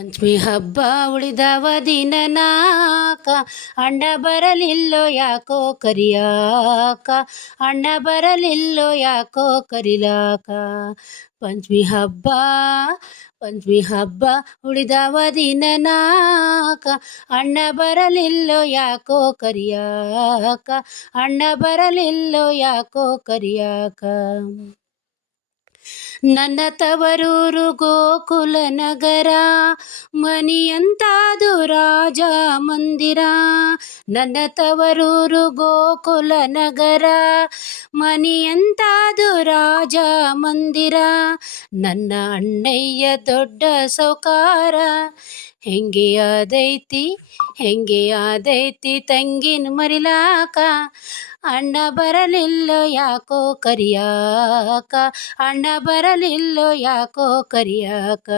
ಪಂಚಮಿ ಹಬ್ಬ ಉಳಿದವ ದಿನ ನಾಕ, ಅಣ್ಣ ಬರಲಿಲ್ಲೋ ಯಾಕೋ ಕರಿಯಾಕ, ಅಣ್ಣ ಬರಲಿಲ್ಲೋ ಯಾಕೋ ಕರಿಲಾಕ. ಪಂಚಮಿ ಹಬ್ಬ ಉಳಿದವ ದಿನ ನಾಕ, ಅಣ್ಣ ಬರಲಿಲ್ಲೋ ಯಾಕೋ ಕರಿಯಾಕ, ಅಣ್ಣ ಬರಲಿಲ್ಲೋ ಯಾಕೋ ಕರಿಯಾಕ. ನನ್ನ ತವರೂರು ಗೋಕುಲ ನಗರ, ಮನಿಯಂತಾದು ರಾಜ ಮಂದಿರ. ನನ್ನ ತವರೂರು ಗೋಕುಲ ನಗರ, ಮನಿಯಂತಾದು ರಾಜ ಮಂದಿರ. ನನ್ನ ಅಣ್ಣಯ್ಯ ದೊಡ್ಡ ಸೌಕಾರ, ಹೆಂಗೆ ಆದೈತಿ ತಂಗಿನ ಮರಿಲಾಕ. ಅಣ್ಣ ಬರಲಿಲ್ಲೋ ಯಾಕೋ ಕರಿಯಾಕ, ಅಣ್ಣ ಬರಲಿಲ್ಲೋ ಯಾಕೋ ಕರಿಯಾಕ.